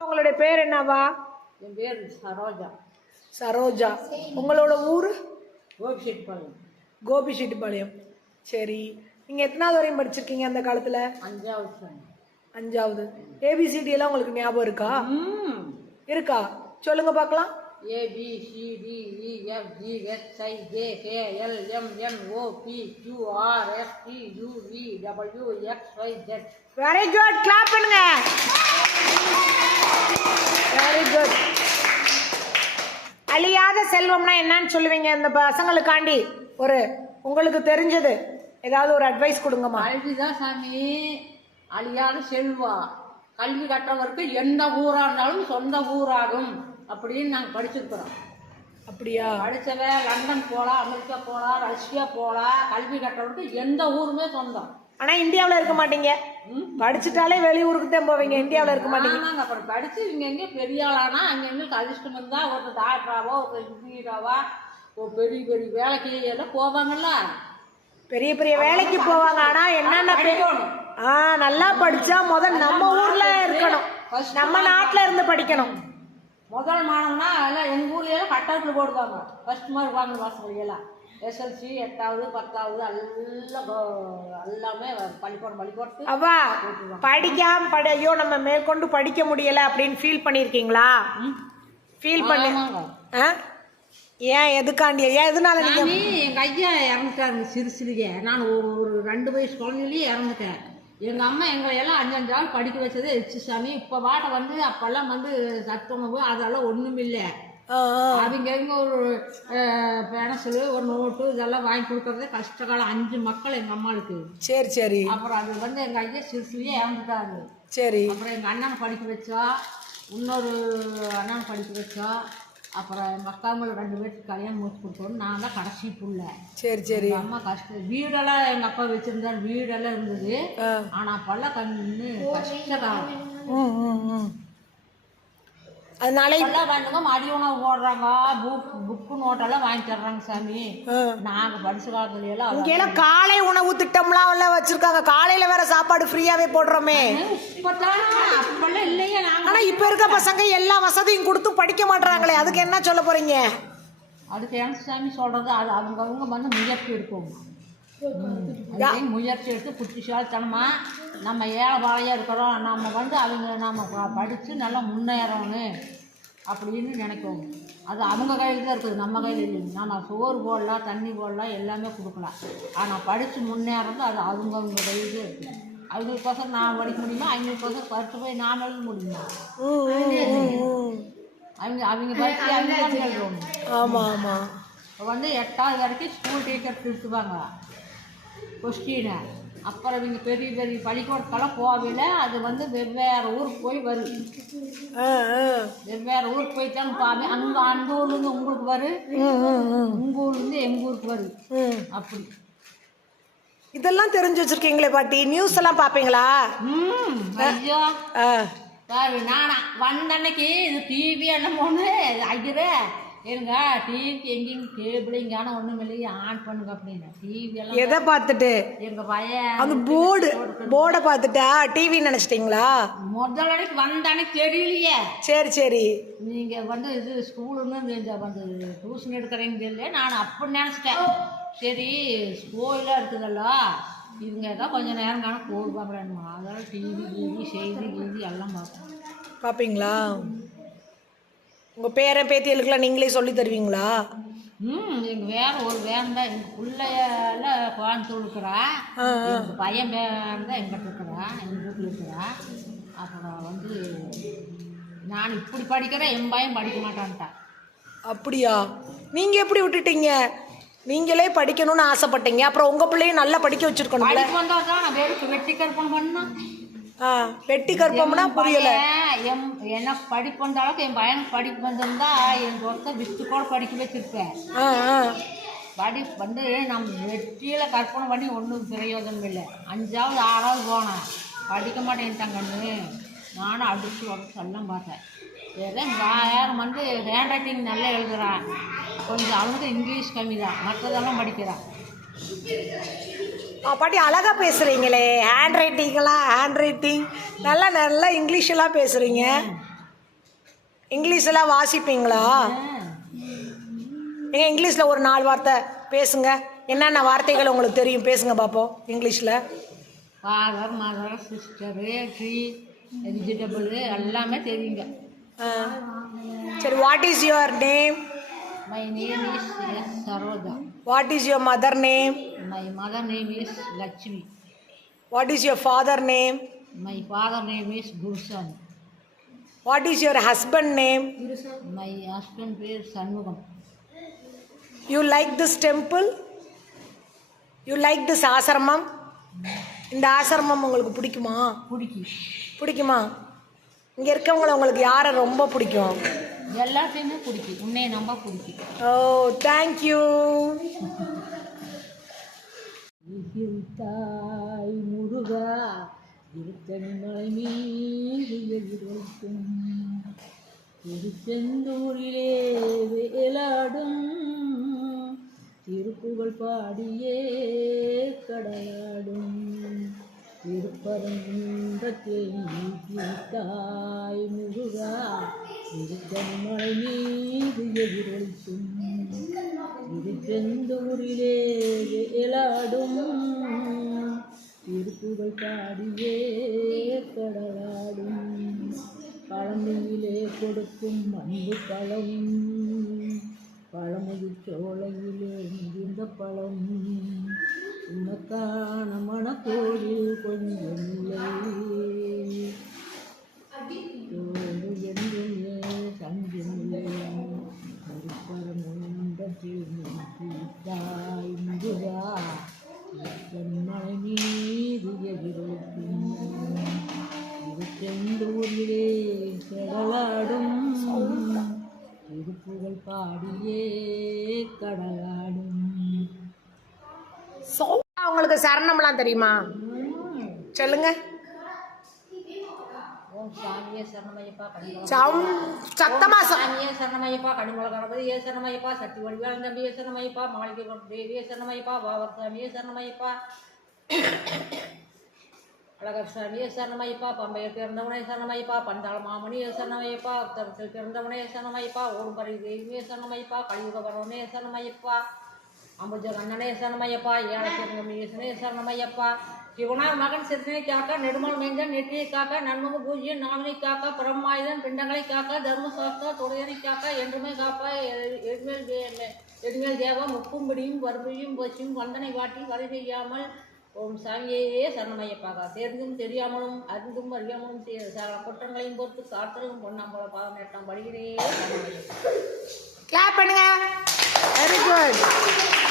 உங்களுடைய பேர் என்னவா? என் பேர் சரோஜா. சரோஜா. உங்களோட ஊர்? கோபிச்செட்டிப்பாளையம் கோபிச்செட்டிப்பாளையம் சரி. நீங்கள் எத்தனாவது வரையும் படிச்சிருக்கீங்க அந்த காலத்தில்? அஞ்சாவது அஞ்சாவது. ஏபிசிடி எல்லாம் உங்களுக்கு ஞாபகம் இருக்கா? இருக்கா? சொல்லுங்க பார்க்கலாம். A B C D E F G H I J K L M N O P Q R S T U V W X Y Z very good clap பண்ணுங்க. வெரி குட் அழியாத செல்வம்னா என்னன்னு சொல்லுவீங்க இந்த பசங்களுக்காண்டி. ஒரு உங்களுக்கு தெரிஞ்சது. ஏதாவது ஒரு அட்வைஸ் கொடுங்கம்மா. கல்வி தான் சாமி. அழியாத செல்வா கல்வி கற்றவருக்கு எந்த ஊரா இருந்தாலும் சொந்த ஊராகும் அப்படின்னு நாங்கள் படிச்சிருக்கிறோம். அப்படியா? படித்தவன் லண்டன் போகலாம் அமெரிக்கா போகலாம் ரஷ்யா போகலாம் கல்வி கற்றவருக்கு எந்த ஊருமே சொந்தம். ஆனா இந்தியாவுல இருக்க மாட்டீங்க. ம்? படிச்சுட்டாலே வெளியூருக்கு தான் போவீங்க. இந்தியாவுல இருக்க மாட்டீங்க. ஆமாங்க அப்புறம் படிச்சு இங்க எங்கே பெரிய ஆளானா அங்க எங்களுக்கு அதிர்ஷ்டம் இருந்தா ஒருத்தர் டாக்டராவோ ஒருத்தர் இன்ஜினியராவா ஒரு பெரிய பெரிய வேலைக்கு எல்லாம் போவாங்கல்ல. பெரிய பெரிய வேலைக்கு போவாங்க. ஆனா என்னென்ன படிக்கணும். ஆ நல்லா படிச்சா முதல் நம்ம ஊர்ல இருக்கணும். நம்ம நாட்டுல இருந்து படிக்கணும். முதல் மாணவனா எல்லாம் எங்க ஊர்ல எல்லாம் கட்டவுட்ல போடுவாங்க ஃபர்ஸ்ட் மார்க் வாங்க வாசல் எல்லாம். எஸ்எல்சி எட்டாவது பத்தாவது எல்லாம் எல்லாமே பள்ளிக்கூடம் பள்ளிக்கூடத்து அவா படிக்காம படி ஐயோ நம்ம மேற்கொண்டு படிக்க முடியல அப்படின்னு ஃபீல் பண்ணிருக்கீங்களா? ஃபீல் பண்ணி. ஆ? ஏன் எதுக்காண்டி? ஏன் எதனால நீங்க சாமி எங்க ஐயா இறந்துட்டாருங்க சிறு சிறுக. நான் ஒரு ஒரு ரெண்டு வயசு குழந்தையிலேயே இறந்துட்டேன். எங்க அம்மா எங்களை எல்லாம் அஞ்சஞ்சு ஆள் படிக்க வச்சதே எச்சு சாமி. இப்ப வாட்ட வந்து அப்பெல்லாம் வந்து சத்துணவு அதெல்லாம் ஒண்ணும் இல்லை. அவங்க எங்க ஒரு பெனசில் ஒரு நோட்டு இதெல்லாம் வாங்கி கொடுக்கறதே கஷ்டகாலம் அஞ்சு மக்கள் எங்க அம்மாளுக்கு. சரி சரி. அப்புறம் அது வந்து எங்க ஐயா சிறு சிறுவே இறந்துட்டாரு. சரி. அப்புறம் எங்கள் அண்ணனை படிக்க வச்சா இன்னொரு அண்ணனை படிக்க வச்சா அப்புறம் அக்காங்களுக்கு ரெண்டு பேருக்கு கல்யாணம் முடிச்சு கொடுத்தோம். நான் தான் கடைசி புள்ள. சரி சரி. அம்மா கஷ்டம் வீடெல்லாம் எங்கள் அப்பா வச்சுருந்தாரு வீடெல்லாம் இருந்தது. ஆனால் அப்பெல்லாம் கண்ணு கஷ்ட காலம் ம், ம், ம். அதனால இப்ப- இப்பெல்லாம் வேணுங்க மதிய உணவு போடுறாங்க புக் புக்கு நோட்டெல்லாம் வாங்கி தர்றாங்க சாமி. நாங்கள் படிச்ச காலத்துல எல்லாம் இங்க எல்லாம் காலை உணவு திட்டம்லாம் எல்லாம் வச்சிருக்காங்க. காலையில வேற சாப்பாடு ஃப்ரீயாவே போடுறோமே. அப்பெல்லாம் இல்லையே நாங்கள் இப்ப இருக்க பசங்க எல்லா வசதியும் கொடுத்து படிக்க மாட்றாங்களே. அதுக்கு என்ன சொல்ல போறீங்க? அதுக்கு என்ன சாமி சொல்றது? அது அவங்க அவங்க வந்து முயற்சி அதுக்கு முயற்சி எடுத்து புத்திசாலித்தனமா நம்ம ஏழை பாழையாக இருக்கிறோம். நம்ம வந்து அவங்க நம்ம ப- படிச்சு நல்லா முன்னேறணும் அப்படின்னு நினைக்கும் அது அவங்க கையில் தான் இருக்குது. நம்ம கையில் இல்லை. நம்ம சோறு போடலாம் தண்ணி போடலாம் எல்லாமே கொடுக்கலாம். ஆனால் படித்து முன்னேறது அது அவங்கவுங்க கையில் தான் இருக்குது அவங்களுக்கோசரம் நான் படிக்க முடியுமா? அவங்களுக்கோசரம் படித்து போய் நான் எழுத முடியுமா. அவங்க அவங்க படித்து அவங்க தான் எழுதணும் ஆமா. ஆமா இப்போ வந்து எட்டாவது வரைக்கும் ஸ்கூல் டீச்சர் திருத்துவாங்க கொஸ்டினை அப்புறம் இவங்க பெரிய பெரிய பள்ளிக்கூடத்தெல்லாம் போகவில்ல. அது வந்து வெவ்வேறு ஊருக்கு போய் ஆ. வெவ்வேறு ஊருக்கு போய் தான் பாவி அங்கே அந்த ஊர்லேருந்து உங்களுக்கு வரும். உங்கள் ஊர்லேருந்து எங்கள் ஊருக்கு வருது ம். அப்படி. இதெல்லாம் தெரிஞ்சு வச்சிருக்கீங்களே பாட்டி. நியூஸ் எல்லாம் பாப்பீங்களா? ம் ஐயோ. ஆ. பாரு நானா வந்த அன்னைக்கு இது டிவி என்னமோன்னு ஐயரே. இருங்க டிவிக்கு எங்கேயும் கேபிள் எங்கேயான ஒன்றும் இல்லையே ஆன் பண்ணுங்க அப்படின்னு. டிவி எல்லாம் எதை பார்த்துட்டு எங்கள் பையன் அந்த போர்டு போர்டை பார்த்துட்டா டிவி நினைச்சிட்டீங்களா? முதல் அன்னைக்கு வந்த அன்னைக்கு தெரியலையே. சரி சரி. நீங்கள் வந்து இது ஸ்கூலுன்னு இந்த வந்து டியூஷன் எடுக்கிறீங்க தெரியல நான் அப்படி நினச்சிட்டேன். சரி கோயிலாக இருக்குதல்ல இவங்க ஏதோ கொஞ்சம் நேரம் காண போடுவாங்களேன்னு அதெல்லாம் டிவி டிவி செய்தி கீதி எல்லாம் பார்ப்பேன் பாப்பீங்களா உங்க பேரன் பேத்திகளுக்கெல்லாம் நீங்களே சொல்லி தருவீங்களா? ம் எங்கள் வேற ஒரு வேன் தான். எங்கள் பிள்ளையில கோயம்புத்தூர் இருக்கிறா எங்கள் பையன் பேர் தான் எங்கிட்ட இருக்கிறா எங்கள் வீட்டில் இருக்கிறா. அப்புறம் வந்து நான் இப்படி படிக்கிறேன் என் பையன் படிக்க மாட்டான்ட்டான் அப்படியா? நீங்க எப்படி விட்டுட்டீங்க? நீங்களே படிக்கணும்னு ஆசைப்பட்டீங்க. அப்புறம் உங்க பிள்ளையும் நல்லா படிக்க வெறும் வெட்டி கற்பனை பண்ணேன் ஆ வெட்டி கற்பம்னா புரியல. என் எனக்கு படிப்பு வந்த அளவுக்கு என் பையனுக்கு படிப்பு வந்திருந்தா என் ஒருத்தர் விஸ்து கூட படிக்க வச்சிருப்பேன். ஆ ஆ. படி வந்து நம்ம வெற்றியில் கற்பனை பண்ணி ஒன்றும் பிரயோஜனம் இல்லை. அஞ்சாவது ஆறாவது போனேன். படிக்க மாட்டேன்ட்டாங்கன்னு நானும் அடிச்சு உடச்சு எல்லாம் பார்த்தேன். ஏதோ யாரும் வந்து ஹேண்ட் ரைட்டிங் நல்லா எழுதுறான். கொஞ்சம் அவனுக்கு இங்கிலீஷ் கம்மி தான். மற்றதெல்லாம் படிக்கிறான். பாட்டி அழகா பேசுறீங்களே. ஹேண்ட் ரைட்டிங்லாம் ஹேண்ட் ரைட்டிங் நல்லா நல்லா இங்கிலீஷ் எல்லாம் பேசுறீங்க. இங்கிலீஷ் எல்லாம் வாசிப்பீங்களா? ஏங்க இங்கிலீஷில் ஒரு நாலு வார்த்தை பேசுங்க. என்னென்ன வார்த்தைகள் உங்களுக்கு தெரியும்? பேசுங்க பார்ப்போம் இங்கிலீஷில். Father mother sister tree vegetable எல்லாமே தெரியுங்க. சரி what is your name my name is S Saroja what is your mother name my mother name is Lakshmi what is your father name my father name is Gurusamy what is your husband name my husband பேர் Shanmugam you like this temple you like this ஆசிரமம் இந்த ஆசிரமம் உங்களுக்கு பிடிக்குமா? பிடிக்கி பிடிக்குமா? இங்கே இருக்கவங்கள உங்களுக்கு யாரை ரொம்ப பிடிக்கும்? எல்லாத்தையுமே பிடிக்கி உன்னைய ரொம்ப பிடிக்கி ஓ தேங்க்யூ தாய் முருகா இருத்தனி மலை மீது எதிரொலிக்கும் திருச்செந்தூரிலே வேலாடும். திருப்புகழ் பாடியே கடலாடும். திருப்பரங்குன்றத்தில் தாய் முருகா இருத்தனி மீது எதிரொலிக்கும். திருச்செந்தூரிலே எலாடும் திருப்புகழ் பாடியே கடலாடும். பழமையிலே கொடுக்கும் அன்பு பழம். பழமுதி சோலையிலே மிகுந்த பழம். உனக்கான மனக்கோவில் கொஞ்சம் இல்லை. என்றும் தங்கில்லை தாய் முருகா மலை மீது எதிரொலிக்கும் கடலாடும் திருப்புகழ் பாடியே கடலாடும். ஸோ உங்களுக்கு சரணம்லாம் தெரியுமா? சொல்லுங்க. சாமியே சரணமையப்பா கடிமல சம் சத்தமா சாமியே சரணமையப்பா கடிமல கணபதியே சரணமையப்பா சக்தி வடிவாளன் தம்பியே சரணமையப்பா மாளிகை தேவியே சரணமையப்பா பாவர் சாமியே சரணமையப்பா. அழகர் சாமியே சரணமையப்பா பம்பையில் பிறந்தவனே சரணமையப்பா பந்தாள மாமணியே சரணமையப்பா உத்தரத்தில் பிறந்தவனே சரணமையப்பா ஓடும்பறை தெய்வமே சரணமையப்பா கலியுக வரவனே சரணமையப்பா அம்புஜ கண்ணனே சரணமையப்பா ஏழத்திருங்கமீசனே சரணமையப்பா. சிவனார் மகன் சிறுத்தனை காக்க நெடுமல் மேஞ்சன் நெற்றியை காக்க நன்முக பூஜ்யம் நாமினை காக்க பிரம்மாயுதன் பிண்டங்களை காக்க தர்மசாஸ்தா துடையனை காக்க என்றுமே காப்பா எடுமேல் எடுமேல் தேவா எருமேல் தேவம் முப்பும்படியும் வறுமையும் வச்சும் வந்தனை வாட்டி வரை செய்யாமல் ஓம் சாமியையே சரணமையப்பாக. தெரிந்தும் தெரியாமலும் அறிந்தும் அறியாமலும் சகல குற்றங்களையும் பொறுத்து காத்தலும் பொண்ணாம் போல நேட்டம் படுகிறே படுகிறேன் கிளாப் பண்ணுங்க. Very good